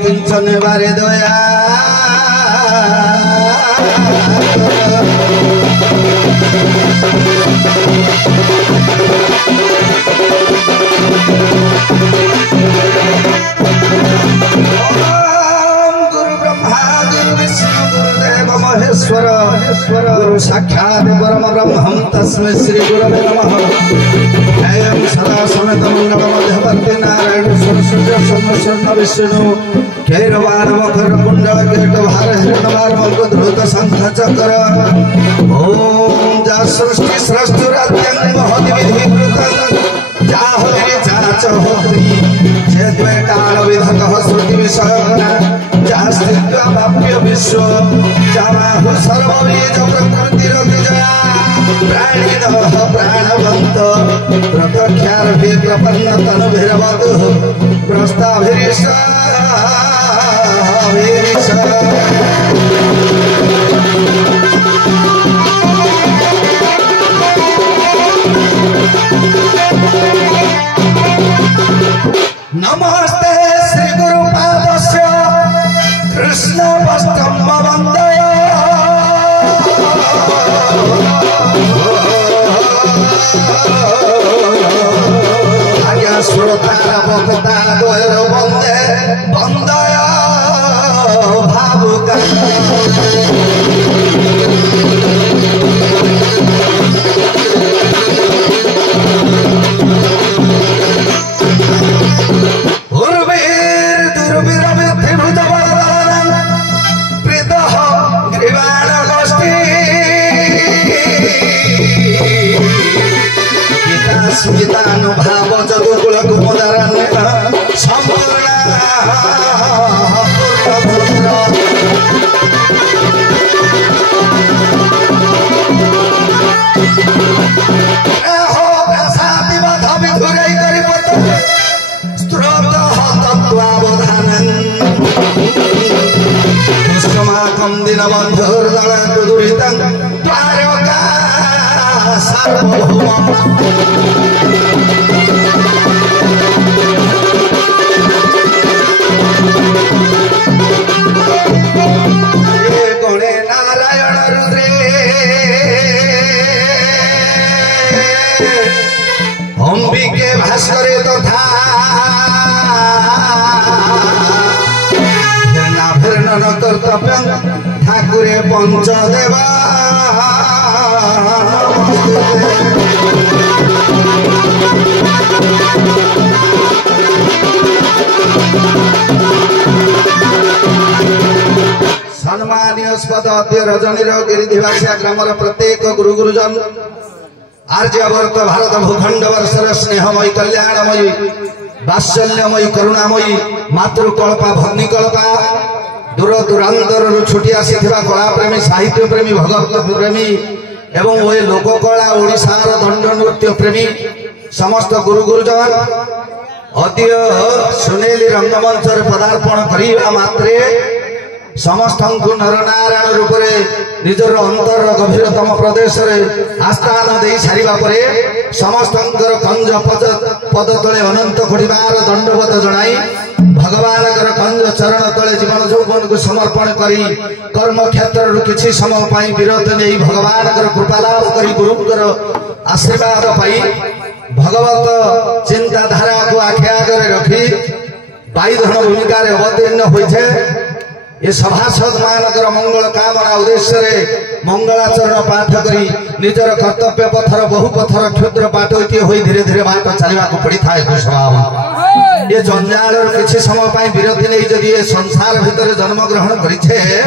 किंचन बारे दया गुरु ब्रह्मा गुरु विष्णु गुरुदेव महेश्वर गुरु साक्षात् परम ब्रह्मं तस्मै श्री गुरवे नमः। ध्यायं सदा समेत मंगल मध्यवर्ती नारायण सरस्वती सोमेश्वर विष्णु कैरवाण मकर कुंडल केट भार हिरण्यवार मग धृत शंख चक्र ओम जा सृष्टि सृष्टि राज्यं महति विधि कृतं जा हरि जाच होत्री जे द्वैताल विधतः श्रुति विषय जा स्थित्वा वाप्य विश्व जा बाहु सर्वबीज प्रकृतिर विजया प्राणिनः प्राणवन्त प्रत्यक्षार्भे प्रपन्न तनुभीरवतु प्रस्ताभिरीश We'll be right back. नमस्ते श्री गुरुपादस्य कृष्ण वस्त्रम वंदय आज्ञा श्रोता भक्ता द्वयर वंदे वंदय भावुक स्मितानुभाव जदुकुल कुमुदारण्य संपूर्ण दिन बंधुर्दल दुरितं द्वारका सार्वभौम गुणे नारायण रुद्रे अंबिके भास्करे तथा न कर्तव्य ठाकुरे पंचदेवा सम्मानीय स्पद रजनीर गिरिधिवासिया ग्रामर प्रत्येक गुरु गुरुजन आर्यवर्त भारत भूखंड वर्षर स्नेहमयी कल्याणमयी वात्सल्यमयी करुणामयी मातृकल्पा भग्निकल्पा दूर दूरांतर छुटी आसी कला प्रेमी साहित्य प्रेमी भगवत प्रेमी एवं वो लोककला ओडिशार दंड नृत्य प्रेमी समस्त गुरु गुरुजन अद्य सुनेली रंगमंच पदार्पण करने मात्रे समस्त नरनारायण रूप निजर अंतर गभीरतम प्रदेश आस्थान दे सारिबा परे समस्त कंज पद तले अनंत कोटिबार दंडवत जनाई भगवान कंज चरण तले जीवन यौवन को समर्पण करी कर्म क्षेत्र किसी समय पाई विरत नहीं भगवान कृपा लाभ करी गुरुंकर आशीर्वाद पाई भगवत चिंताधारा को आखे आगे रखी वायुधन भूमिका अवतीर्ण होते ये सभासद मानकर मंगल कामना उद्देश्य मंगलाचरण पाठ करी निजर कर्तव्य पथर बहु पथर क्षुद्र बाट धीरे धीरे बाट चलने को पड़ी था स्वभाव ये जंजाल किसी समय विरति नहीं जदि ये संसार भितर जन्म ग्रहण करे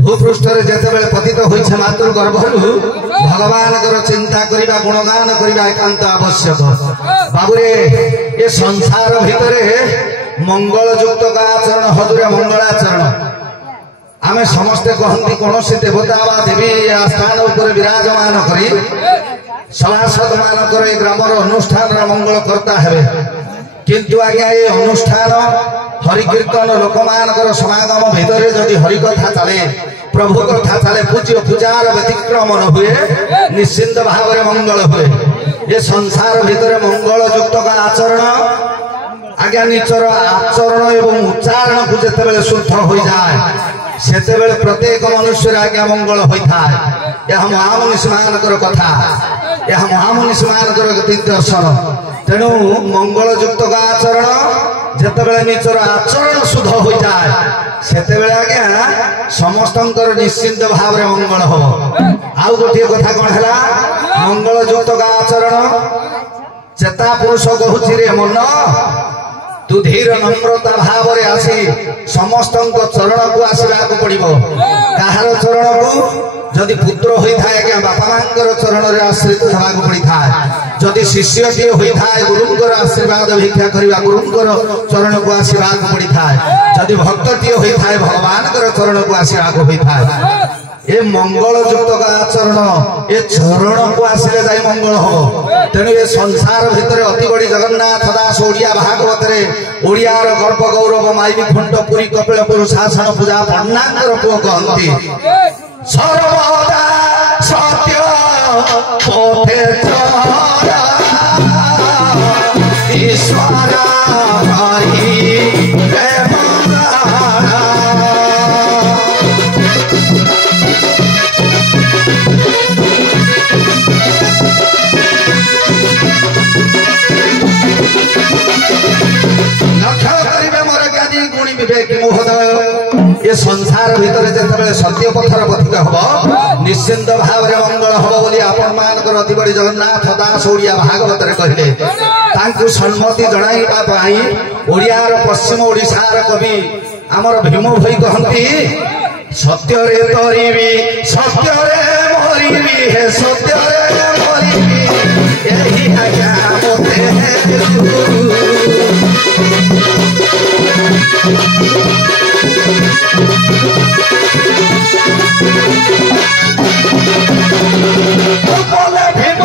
भूपृष्ठ जिते पतित होइछे मातृ गर्भर भगवान चिंता करने गुणगान करने एकांत आवश्यक बाबुरे ये संसार भितर मंगल युक्त का आचरण हजूर मंगलाचरण आमे समस्ते कहती कौन सी देवता बा देवी स्थान उपर विराजमान करी सभासद मानकर ग्रामर अनुष्ठान मंगल करता है किंतु आज्ञा ये अनुष्ठान हरिकीर्तन लोक मानकर समागम भितर जदि हरिकथा चले प्रभु कथा चले पूज्य पूजार व्यतिक्रम न हुए निश्चिंत भाव मंगल हुए ये संसार भितर मंगल युक्त का आचरण आज्ञा निचर आचरण एवं उच्चारण को जिते शुद्ध हो जाए से प्रत्येक मनुष्य आज्ञा मंगल होता है यह महामुनिष मानकर कथा यह महामुनिष मानकर दिग्दर्शन तेणु मंगल युक्त का आचरण जिते निचर आचरण शुद्ध हो जाए से आज्ञा समस्त निश्चिंत भाव में मंगल हो आउ गोटे कथा कौन है मंगल युक्त का आचरण चेता पुरुष कहूँ रे मन तू धीर नम्रता भाव में आसी समस्त चरण को आसवाक पड़ो कहार चरण को जदि पुत्र होता है बापा मां चरण में आश्रित होगा पड़ी था जदि शिष्य टी होता है गुरुंर आशीर्वाद भिक्षा करने गुरुंर चरण को आसवाक पड़ी था जदि भक्त टी होता है भगवान चरण को आसवाक होता है ये मंगल युक्त का आचरण ये चरण को आसिले जाई मंगल हो तेणु ये संसार भितर अति बड़ी जगन्नाथ दास ओडिया भागवत ओडियार गर्भ गौरव माइबी खुंट पुरी कपिलपुर शासन पूजा पन्नांगर पुओ कहती सर्वदा सत्य पथे चला विवेकी महोदय ये संसार भितर जिते सत्य पथर पथिक हम निश्चिंत भाव में मंगल हम बोली आपण मानकर अति बड़ी जगन्नाथ दास ओडिया भागवत कहले सम्मति जनाई ओडियार पश्चिम ओडिशार कवि आमर भीम भाई कहती सत्य रे तरीबी सत्य रे मरीबी हे सत्य रे मरीबी यही आज्ञा मोते बोले भीम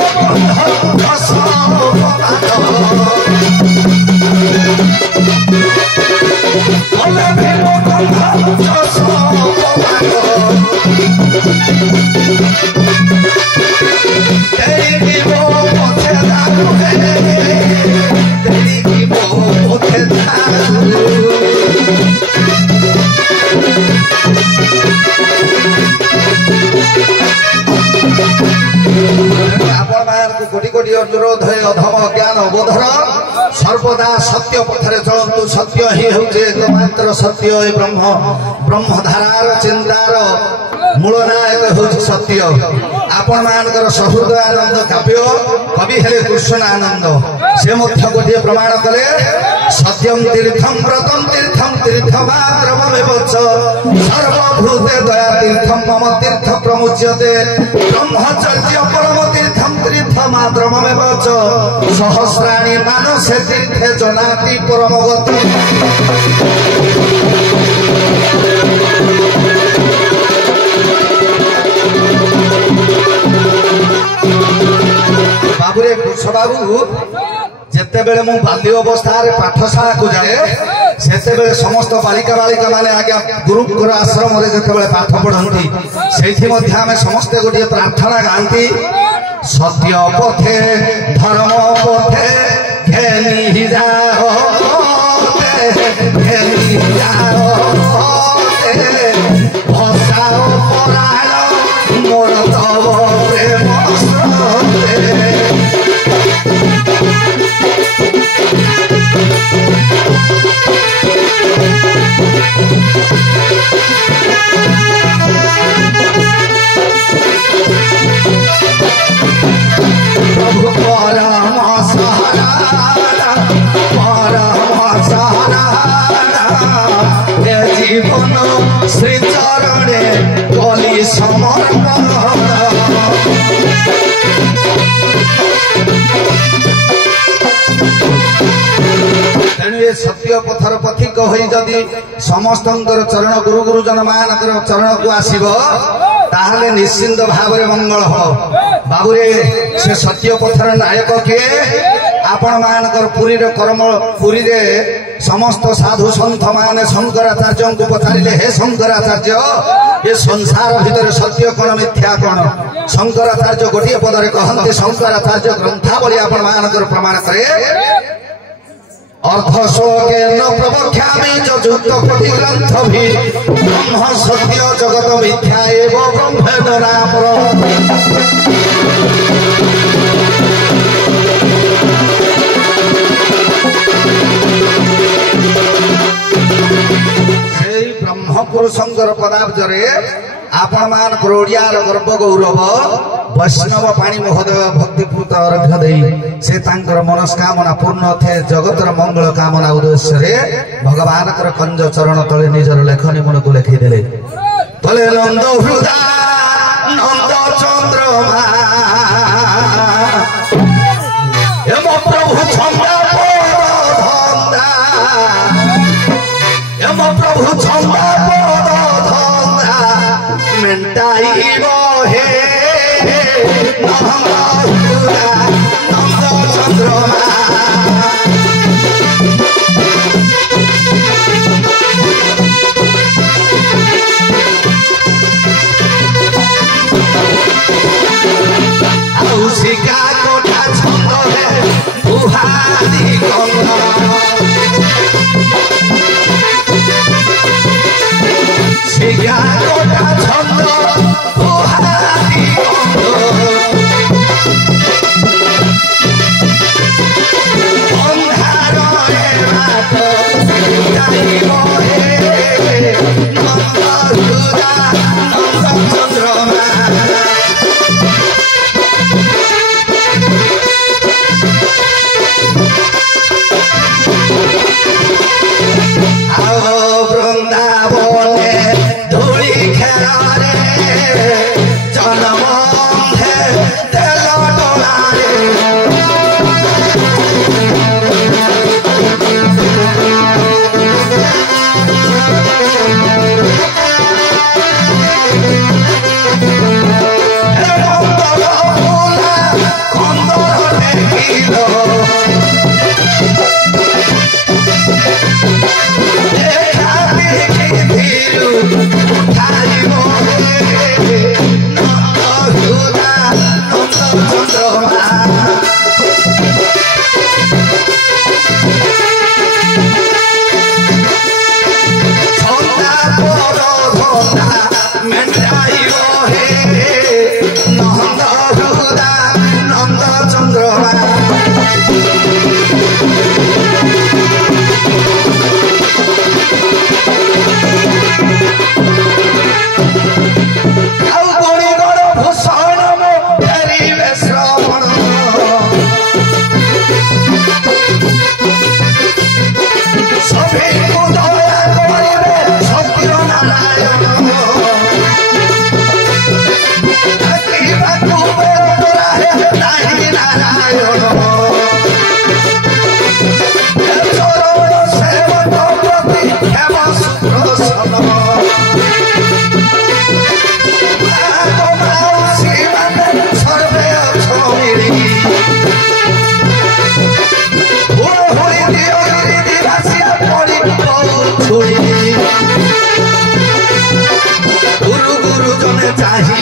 बोले भीम तेरी की वो पथे दारू तेरी की वो पथे दारू कोटि कोटि अनुरोध है अधम ज्ञान बोधर सर्वदा सत्य पथरे चलतु सत्य ही होचे एकमात्र सत्य ब्रह्म ब्रह्मधारार चिंतार मूल नायक होचे सत्य आपण मानकर सहृदय आनंद काव्य कवि हेले कृष्ण आनंद से मध्य गोटे प्रमाण कले सत्यम तीर्थम व्रतम तीर्थम तीर्थमात्रमेव सर्वभूते दया तीर्थम मम तीर्थ प्रमुच्यते ब्रह्मचर्य परम तीर्थम तीर्थमात्रमेव सहस्राणि मानसे तीर्थे जनाति परम गति बाबुरे कृष्ण बाबू जिते बेले मु बाल्य अवस्था पाठशाला को जाए से समस्त बालिका बालिका माने आज्ञा गुरुकुल आश्रम जिते पाठ पढ़ती से समस्ते गोटे प्रार्थना गाँति सत्य पथे धर्म पथे घेनी जाओ भसाओ परायण मोर तब प्रेम प्रभु परम सहारा जीवन श्री चरणे कली समर्पण तेणु सत्य पथर पथिक होई जदि समस्त चरण गुरु गुरुजन मान चरण को आसब ताहले निश्चिंत भाव में मंगल हो बाबुरे से सत्य पथर नायक किए आपण मानकर पुरी रे कर्म पुरी रे समस्त साधु संत माने शंकराचार्य को पचारे हे शंकराचार्य ये संसार भीतर सत्य कौन मिथ्या कौन शंकराचार्य गोटे पदरे कहते शंकराचार्य ग्रंथावली आपण मानकर प्रमाण करे अर्थ शोके न प्रवक्ष्यामि जुक्त कोटि ग्रंथ भी ब्रह्म सत्य जगत मिथ्या एवं ब्रह्मेण नापर ब्रह्म पुरुषंकर पदाब्जरे आपण मान ओडियार गर्व गौरव वैष्णव पाणी महोदय भक्तिपूत अर्घ्य दे से तांकर मनस्कामना पूर्ण थे जगतर मंगल कामना उद्देश्य भगवान कंज चरण तले निजर लेखनी मन को लिखी देले तले नंद हृदा नंद चंद्रमा एम प्रभु छंदा धंदा एम प्रभु छंदा धंदा मेंटाइब हे चंद्रमा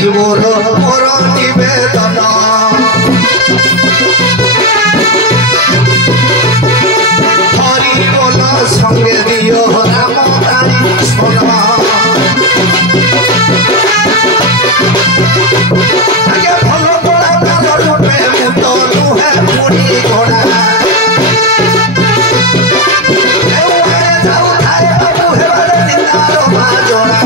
मोर मोर निवेदन हरि बोल संगे दियो राम तारी सुन आगे भल कलाकार रूपे मु तो नुहे मुड़ी घोड़ा जाऊ थाए बाबू हेबारे निंदार माजोड़ा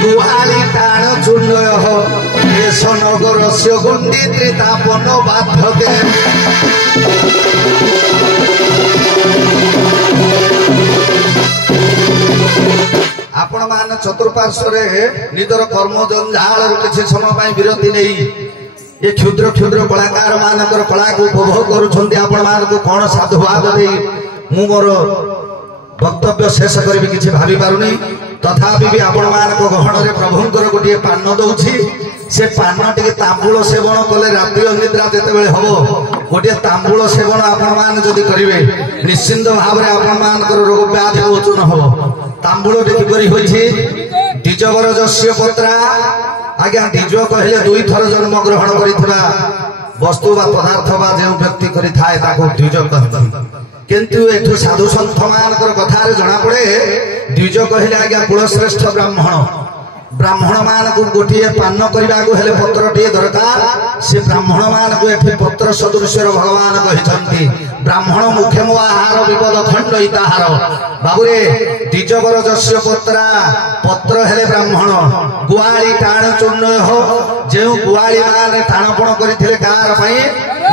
गुहाली टाण चूर्णय नगर से गुंडी त्रितापन बाध्यते आपण मान चतुर्पार्श्व निजर कर्म जंजाल किसी समय विरति नहीं ये क्षुद्र क्षुद्र कलाकार मानकर कला को उपभोग करुँच कौन साधुवाद दे मु मोर वक्तव्य शेष करी किसी भावी पारुनी तथापि भी आपण मान गहन रे प्रभुंकर गोटे पान दौछि से पान टिके तांबूल सेवन कले रात्रि अनिद्रा जेते बेले हबो गोटे तांबूल सेवन आपण मान जदि करिवे निश्चिंत भाव आपण मानकर रोग व्याधि मोचन हो। तांबूल किपरि होइछि द्विजवर जस्य पत्रा आज्ञा द्विज कहले दुई थर जन्म ग्रहण करितबा वस्तु बा पदार्थ बा जे व्यक्ति करि थाए ताको द्विज कहथि किंतु एठु साधु संत मानकर कथा रे जणा पड़े द्विज कहले आज्ञा कुलश्रेष्ठ ब्राह्मण मान को गोटे पान करने को हेले पत्र टे दरकार से ब्राह्मण मान को एठी पत्र सदृश्य भगवान कहते ब्राह्मण मुखे मो आहार विपद खंड इताहार बाबुरे द्विजवर जस्य पत्रा पत्र हेले ब्राह्मण गुआली टाण चूर्ण हो जो गुआली मान टाणपण करथिले कार पई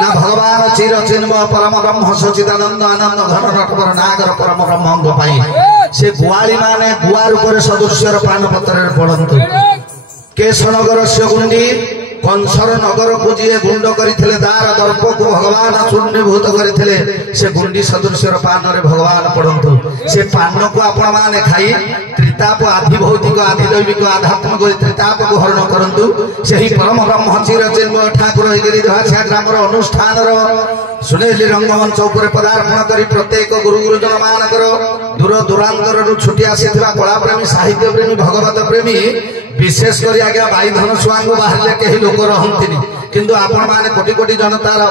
ना भगवान चिर चिन्मय परम ब्रह्म सच्चिदानंद आनंद घन नटवर नागर परम ब्रह्मंग पई से गुआली माने गुआ रूप सदृश्य पान पत्र पड़ंतु केशनगर से गुंडी कंसर नगर को जी गुंड करथिले दार दर्प को भगवान चूर्णीभूत करथिले से गुंडी सदृश्य पान रे भगवान पड़ंतु से पान को आपण माने खाई त्रिताप आदि भौतिक आदि दैविक आध्यात्मिक त्रिताप को हरण करंतु सेही परम ब्रह्म चिर चिन्मय ठाकुर गिरिध्वजा ग्राम रो अनुष्ठान रो सुनेली रंगमंच उपर पदार्पण करी प्रत्येक गुरु गुरुजन मानकर दूर दूरांतर रु छुटी आसीथिबा कला प्रेमी साहित्य प्रेमी भगवत प्रेमी विशेष करी आज्ञा बाई धन सुआंग बाहर कहीं लोक रहंतिनी किंतु आपण माने कोटि कोटि जनतार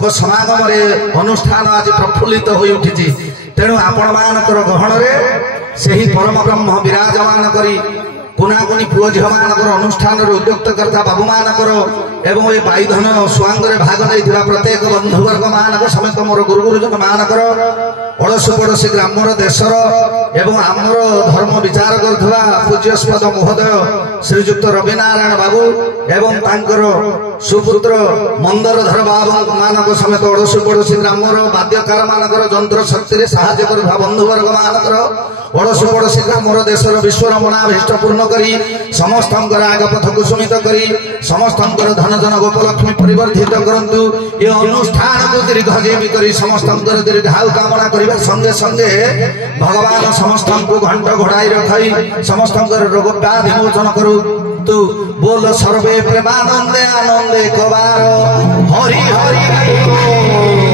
को समागम रे अनुष्ठान आज प्रफुल्लित होई उठिछि तेणु आपण मानकर गहन रे सेही परम ब्रह्म विराजमान करी कुनाकुनी पुओ झियो मानकर अनुष्ठान रे उद्युक्त करता बाबू मानकर एवं ए बाई धन सुआंग रे भाग दैथिबा प्रत्येक बंधु वर्ग मानक समेत मोर गुरु गुरुजन मानकर अड़ोशी पड़ोशी ग्रामर देशर एवं आमर धर्म विचार करथुवा पूज्यस्पद महोदय श्रीजुक्त रविनारायण बाबू एवं तांकर सुपुत्र मंदरधर बाबू मानक समेत अड़ोशी पड़ोशी ग्रामर वाद्यकार मानकर जंत्र शक्ति रे सहाय्य करथुवा बंधु वर्ग मानकर अड़ोशी पड़ोशी ग्रामर देशर विश्वर मनाभिष्ट पूर्ण करी समस्तंकर आगपथ कुसुमित करी समस्तंकर धन जन गोपलक्ष्मी परिवर्धित करंतु ये अनुष्ठान को दीर्घजीवी करी समस्तंकर दीर्घायु कामना करिबा संगे संगे भगवान समस्तंको घंट घोड़ाई रखई समस्तंकर रोग व्याधि मोचन करू तू बोल सर्वे प्रेमानंदे आनंदे कबार हरि हरि।